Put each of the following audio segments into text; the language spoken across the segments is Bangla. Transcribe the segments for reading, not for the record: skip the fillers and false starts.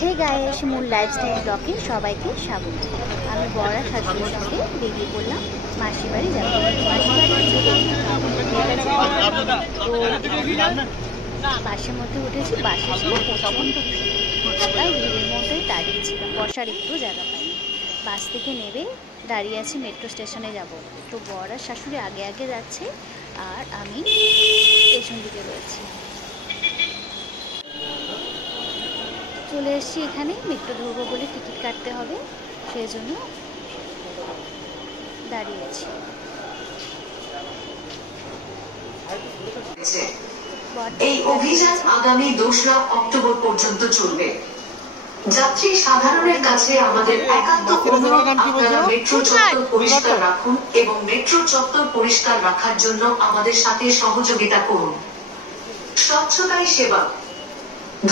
হে গাইস, মূল লাইফস্টাইল ব্লগে সবাইকে স্বাগত। আমি বড় শাশুড়ির সঙ্গে বেরিয়ে পড়লাম মাসির বাড়ি যাব। বাসের মধ্যে উঠেছি, বাসে ছিল প্রচণ্ড তাই ভিড়ের মধ্যে দাঁড়িয়েছিলাম, বসার একটু জায়গা পাইনি। বাস থেকে নেবে দাঁড়িয়ে আছি, মেট্রো স্টেশনে যাব। তো বড় শাশুড়ি আগে আগে যাচ্ছে আর আমি পেছন দিকে রয়েছি। চলে এসেছি এখানে, মেট্রো ধরবো বলে টিকিট কাটতে হবে, সেই জন্য দাঁড়িয়ে আছি। এই অভিযান আগামী 2রা অক্টোবর পর্যন্ত চলবে। যাত্রী সাধারণের কাছে আমাদের একান্ত অনুরোধ, আপনারা মেট্রো চত্বর পরিষ্কার রাখুন এবং মেট্রো চত্বর পরিষ্কার রাখার জন্য আমাদের সাথে সহযোগিতা করুন। স্বচ্ছতাই সেবা।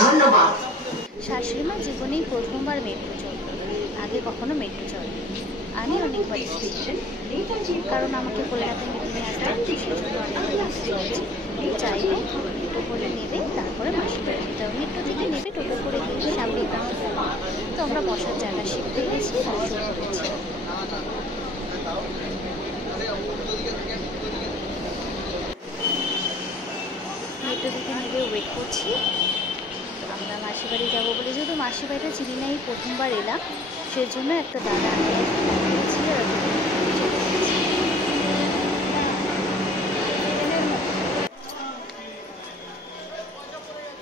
ধন্যবাদ। শাশুড়ি মা জীবনেই প্রথমবার মেট্রো চলবে, আগে কখনো মেট্রো চলে। আমি অনেকবার এসেছি, কারণ আমাকে কলকাতায় মিটিংয়ে আসতাম, সেজন্য অনেকবার চলছে। যাই হোক, টোটো করে নেবে, তারপরে মাসির বাড়ি যেতে হবে। মেট্রো থেকে নেবে, টোটো করে গিয়ে সামনে পৌঁছে যাবে। তো আমরা বসার জায়গা শিখতে গেছি, বসে পড়েছি। মেট্রো থেকে নেবে ওয়েট করছি। আমরা মাসির বাড়ি যাবো বলে, যেহেতু মাসির বাড়িটা চিনি না, এই প্রথমবার এলাম, সেজন্য একটা দাদা ছিল।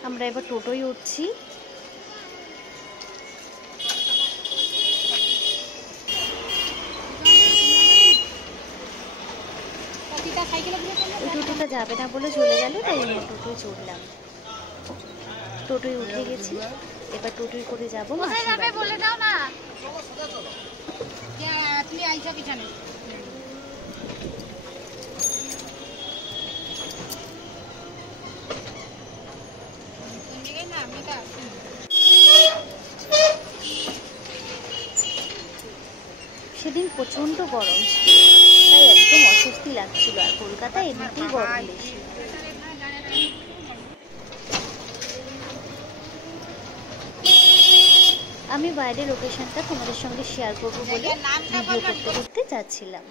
আমরা এবার টোটোয় উঠছি। ওই টোটোটা যাবে না বলে চলে গেল, তাই অন্য টোটোয় চড়লাম। টোটোয় উঠে গেছি, এবার টোটোয় করে যাবো মাসির বাড়ি। বলে দাও না, তুমি আইছো পিছনে। সেদিন প্রচন্ড গরম ছিল, তাই একদম অস্বস্তি লাগছিল। আর কলকাতায় এমনিতেই গরম বেশি। আমি বাইরের লোকেশনটা তোমাদের সঙ্গে শেয়ার করবো বলে ভিডিও করতে করতে যাচ্ছিলাম।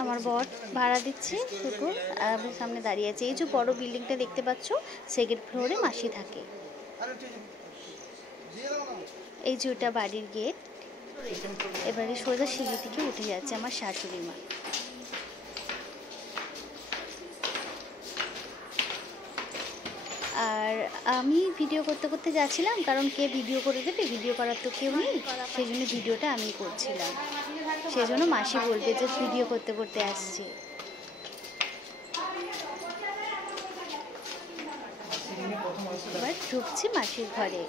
আমার বর ভাড়া দিচ্ছে টোটো, আর আমি সামনে দাঁড়িয়ে আছি। এই যে বড় বিল্ডিংটা দেখতে পাচ্ছ, সেকেন্ড ফ্লোরে মাসি থাকে। এই যে ওটা বাড়ির গেট। এবারে সোজা সিঁড়ি থেকে উঠে যাচ্ছে আমার শাশুড়ি মা। আর আমি ভিডিও করতে করতে যাচ্ছিলাম, কারণ কে ভিডিও করে দেবে, ভিডিও করার তো কেউ নেই, সেই জন্য ভিডিওটা আমি করছিলাম। সেই জন্য মাসি বলবে যে ভিডিও করতে করতে আসছে। এবার ঢুকছি মাসির ঘরে।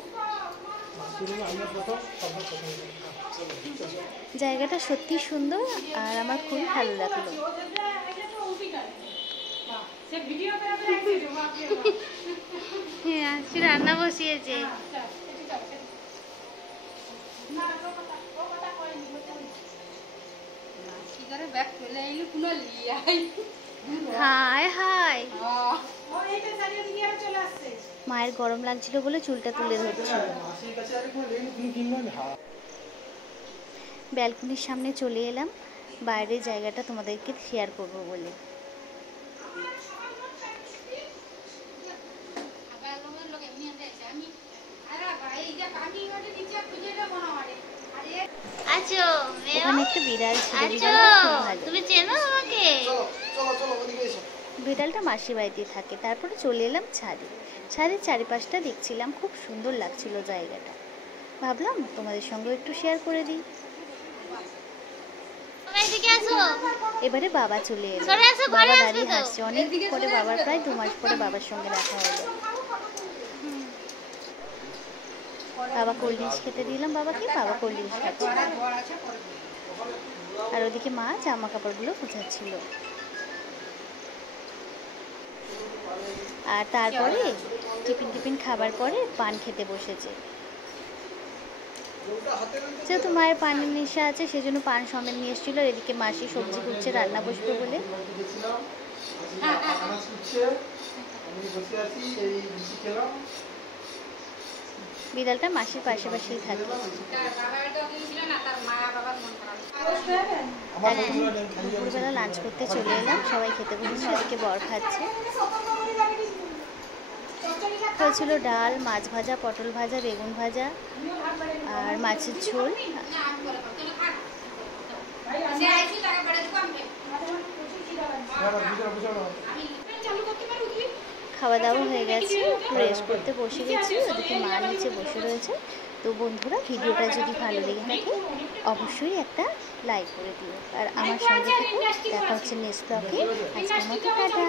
জায়গাটা সত্যি সুন্দর আর আমার খুবই ভালো লাগলো। হ্যাঁ, রান্না বসিয়েছে। হাই হাই, মায়ের গরম লাগছিল বলে চুলটা তুলে ধরছিল। ব্যালকনির সামনে চলে এলাম, বাইরের জায়গাটা তোমাদেরকে শেয়ার করবো বলে। ওখানে একটা বিড়াল ছিল, তুমি চেনো আমাকে? বিড়ালটা মাসির বাড়িতে থাকে। তারপরে চলে এলাম ছাদে। ছাদের চারিপাশটা দেখছিলাম, খুব সুন্দর লাগছিল জায়গাটা। ভাবলাম তোমাদের সঙ্গে একটু শেয়ার করে দিই। এবারে বাবা চলে এলো, বাবা দাঁড়িয়ে হাসছে। অনেক পরে বাবার, প্রায় 2 মাস পরে বাবার সঙ্গে দেখা হলো। বাবা কোল্ড ড্রিঙ্কস খেতে দিলাম বাবাকে, বাবা কোল্ড ড্রিঙ্কস খাচ্ছে। আর ওদিকে মা জামা কাপড়গুলো গোছাচ্ছিল। আর তারপরে টিফিন খাবার পরে পান খেতে বসেছে। যেহেতু মায়ের পানের নেশা আছে, সেজন্য পান সমেত নিয়ে এসেছিল। আর এদিকে মাসি সবজি কুটছে, রান্না বসবে বলে। বিড়ালটা মাসির পাশে পাশেই থাকে। দুপুরবেলা লাঞ্চ করতে চলে এলাম, সবাই খেতে বসেছে, এদিকে বর খাচ্ছে। হয়েছিল ডাল, মাছ ভাজা, পটল ভাজা, বেগুন ভাজা আর মাছের ঝোল। খাওয়া দাওয়া হয়ে গেছে, রেস্ট করতে বসে গেছি, ওদিকে মা নিচে বসে রয়েছে। তো বন্ধুরা, ভিডিওটা যদি ভালো লেগে থাকে অবশ্যই একটা লাইক করে দিও, আর আমার সঙ্গে থেকে দেখা হচ্ছে নেক্সট ব্লগে। আজকের মতো টাটা।